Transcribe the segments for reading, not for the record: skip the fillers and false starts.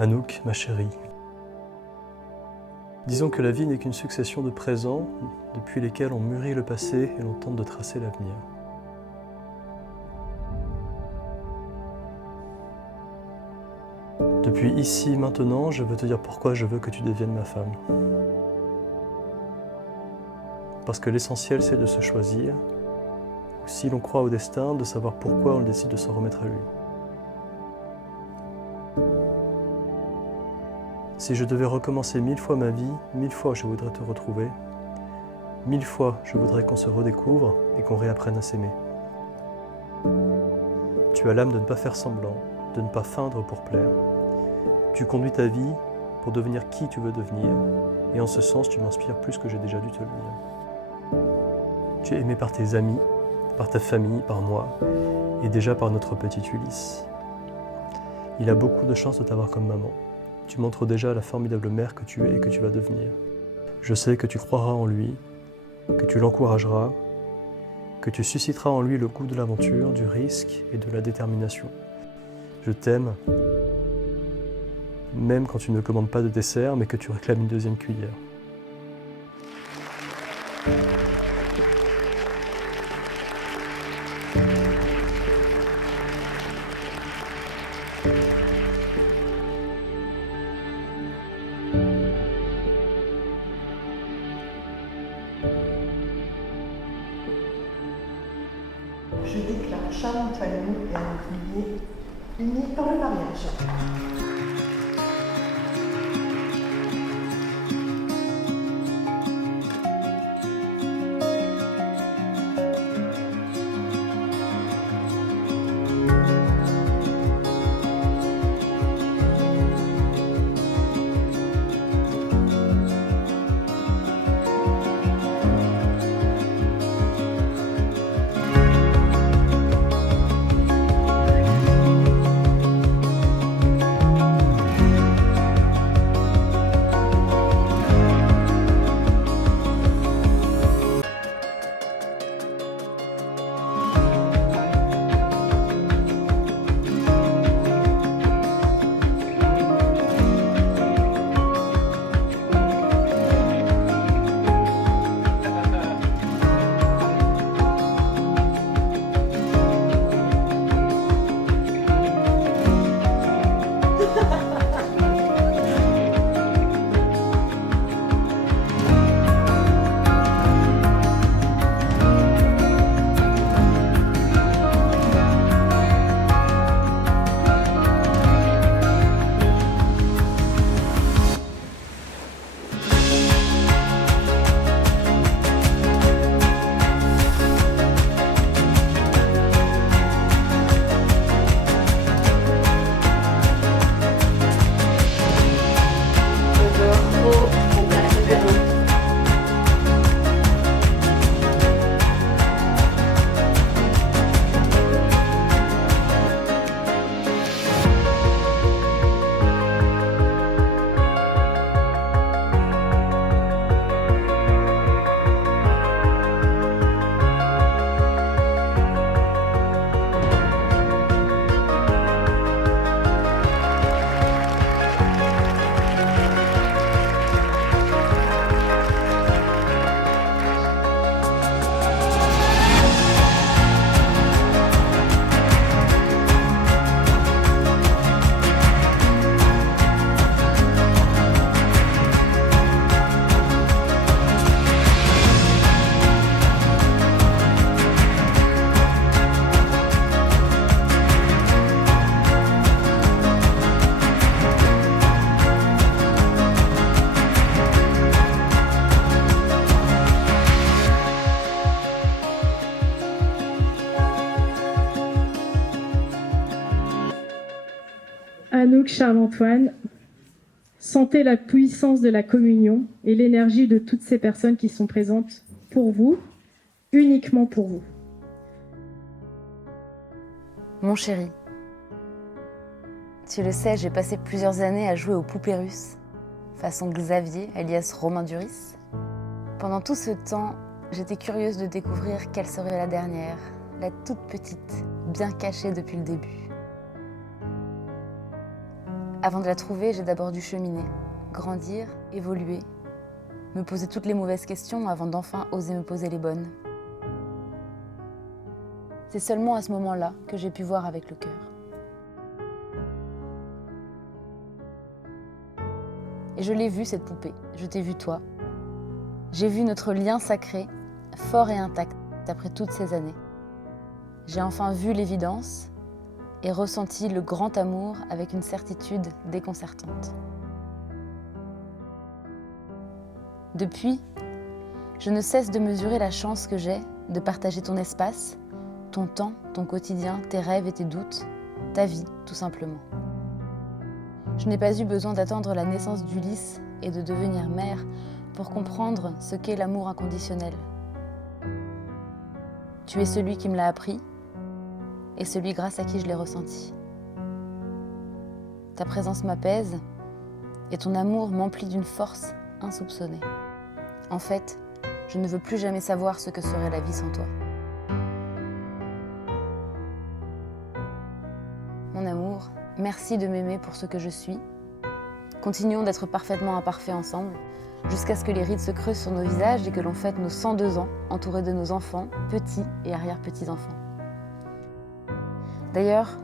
Anouk, ma chérie. Disons que la vie n'est qu'une succession de présents depuis lesquels on mûrit le passé et l'on tente de tracer l'avenir. Depuis ici, maintenant, je veux te dire pourquoi je veux que tu deviennes ma femme. Parce que l'essentiel, c'est de se choisir, ou si l'on croit au destin, de savoir pourquoi on décide de se remettre à lui. Si je devais recommencer 1000 fois ma vie, 1000 fois je voudrais te retrouver, 1000 fois je voudrais qu'on se redécouvre et qu'on réapprenne à s'aimer. Tu as l'âme de ne pas faire semblant, de ne pas feindre pour plaire. Tu conduis ta vie pour devenir qui tu veux devenir, et en ce sens tu m'inspires plus que j'ai déjà dû te le dire. Tu es aimé par tes amis, par ta famille, par moi, et déjà par notre petite Ulysse. Il a beaucoup de chance de t'avoir comme maman. Tu montres déjà la formidable mère que tu es et que tu vas devenir. Je sais que tu croiras en lui, que tu l'encourageras, que tu susciteras en lui le goût de l'aventure, du risque et de la détermination. Je t'aime, même quand tu ne commandes pas de dessert, mais que tu réclames une deuxième cuillère. Je déclare Charles-Antoine et Anouk Millet unis par le mariage. Anouk, Charles-Antoine, sentez la puissance de la communion et l'énergie de toutes ces personnes qui sont présentes pour vous, uniquement pour vous. Mon chéri, tu le sais, j'ai passé plusieurs années à jouer aux poupées russes, façon Xavier, alias Romain Duris. Pendant tout ce temps, j'étais curieuse de découvrir quelle serait la dernière, la toute petite, bien cachée depuis le début. Avant de la trouver, j'ai d'abord dû cheminer, grandir, évoluer, me poser toutes les mauvaises questions avant d'enfin oser me poser les bonnes. C'est seulement à ce moment-là que j'ai pu voir avec le cœur. Et je l'ai vue, cette poupée. Je t'ai vu, toi. J'ai vu notre lien sacré, fort et intact, après toutes ces années. J'ai enfin vu l'évidence et ressenti le grand amour avec une certitude déconcertante. Depuis, je ne cesse de mesurer la chance que j'ai de partager ton espace, ton temps, ton quotidien, tes rêves et tes doutes, ta vie, tout simplement. Je n'ai pas eu besoin d'attendre la naissance d'Ulysse et de devenir mère pour comprendre ce qu'est l'amour inconditionnel. Tu es celui qui me l'a appris et celui grâce à qui je l'ai ressenti. Ta présence m'apaise et ton amour m'emplit d'une force insoupçonnée. En fait, je ne veux plus jamais savoir ce que serait la vie sans toi. Mon amour, merci de m'aimer pour ce que je suis. Continuons d'être parfaitement imparfaits ensemble, jusqu'à ce que les rides se creusent sur nos visages et que l'on fête nos 102 ans, entourés de nos enfants, petits et arrière-petits-enfants. D'ailleurs,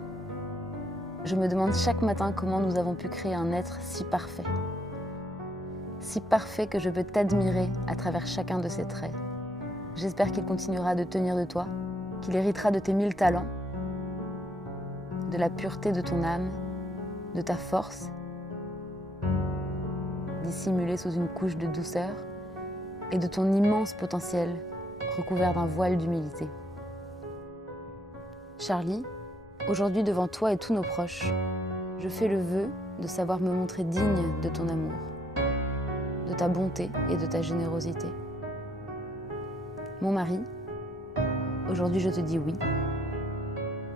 je me demande chaque matin comment nous avons pu créer un être si parfait. Si parfait que je peux t'admirer à travers chacun de ses traits. J'espère qu'il continuera de tenir de toi, qu'il héritera de tes 1000 talents, de la pureté de ton âme, de ta force, dissimulée sous une couche de douceur, et de ton immense potentiel recouvert d'un voile d'humilité. Charlie, aujourd'hui devant toi et tous nos proches, je fais le vœu de savoir me montrer digne de ton amour, de ta bonté et de ta générosité. Mon mari, aujourd'hui je te dis oui.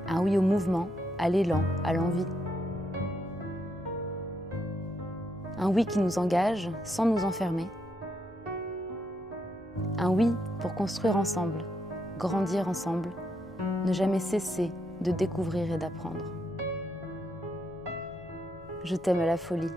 Un oui au mouvement, à l'élan, à l'envie. Un oui qui nous engage sans nous enfermer. Un oui pour construire ensemble, grandir ensemble, ne jamais cesser de découvrir et d'apprendre. Je t'aime à la folie.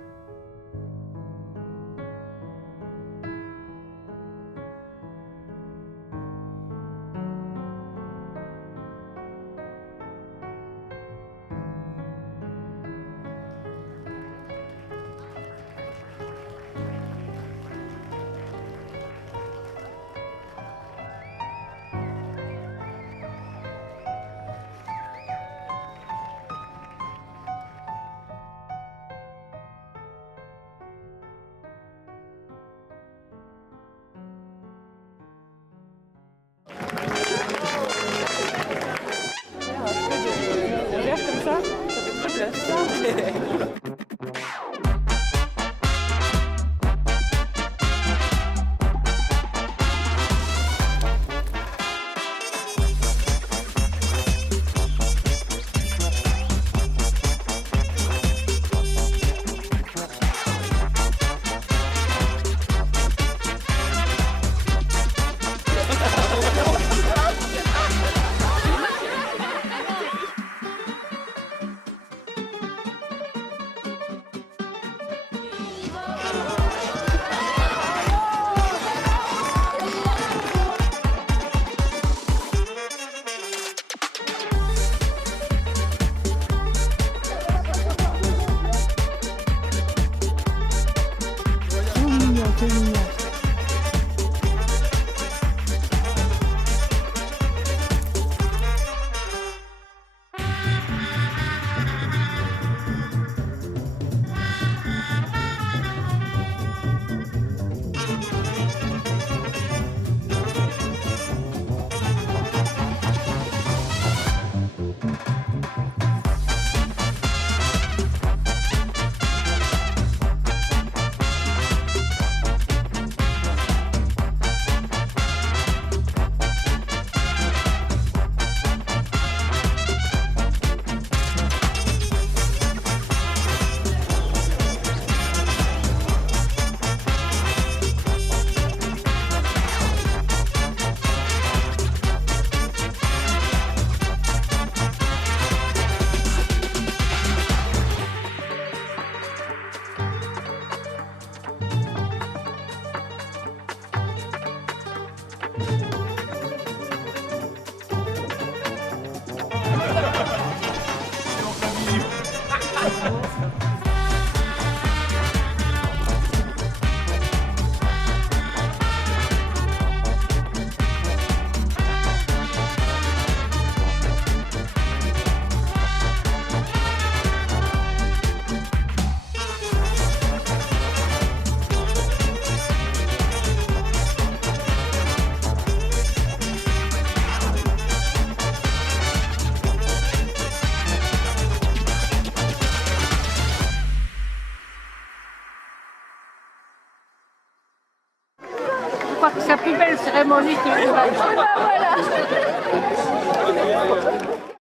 crois que c'est la plus belle cérémonie qui est faite. Voilà.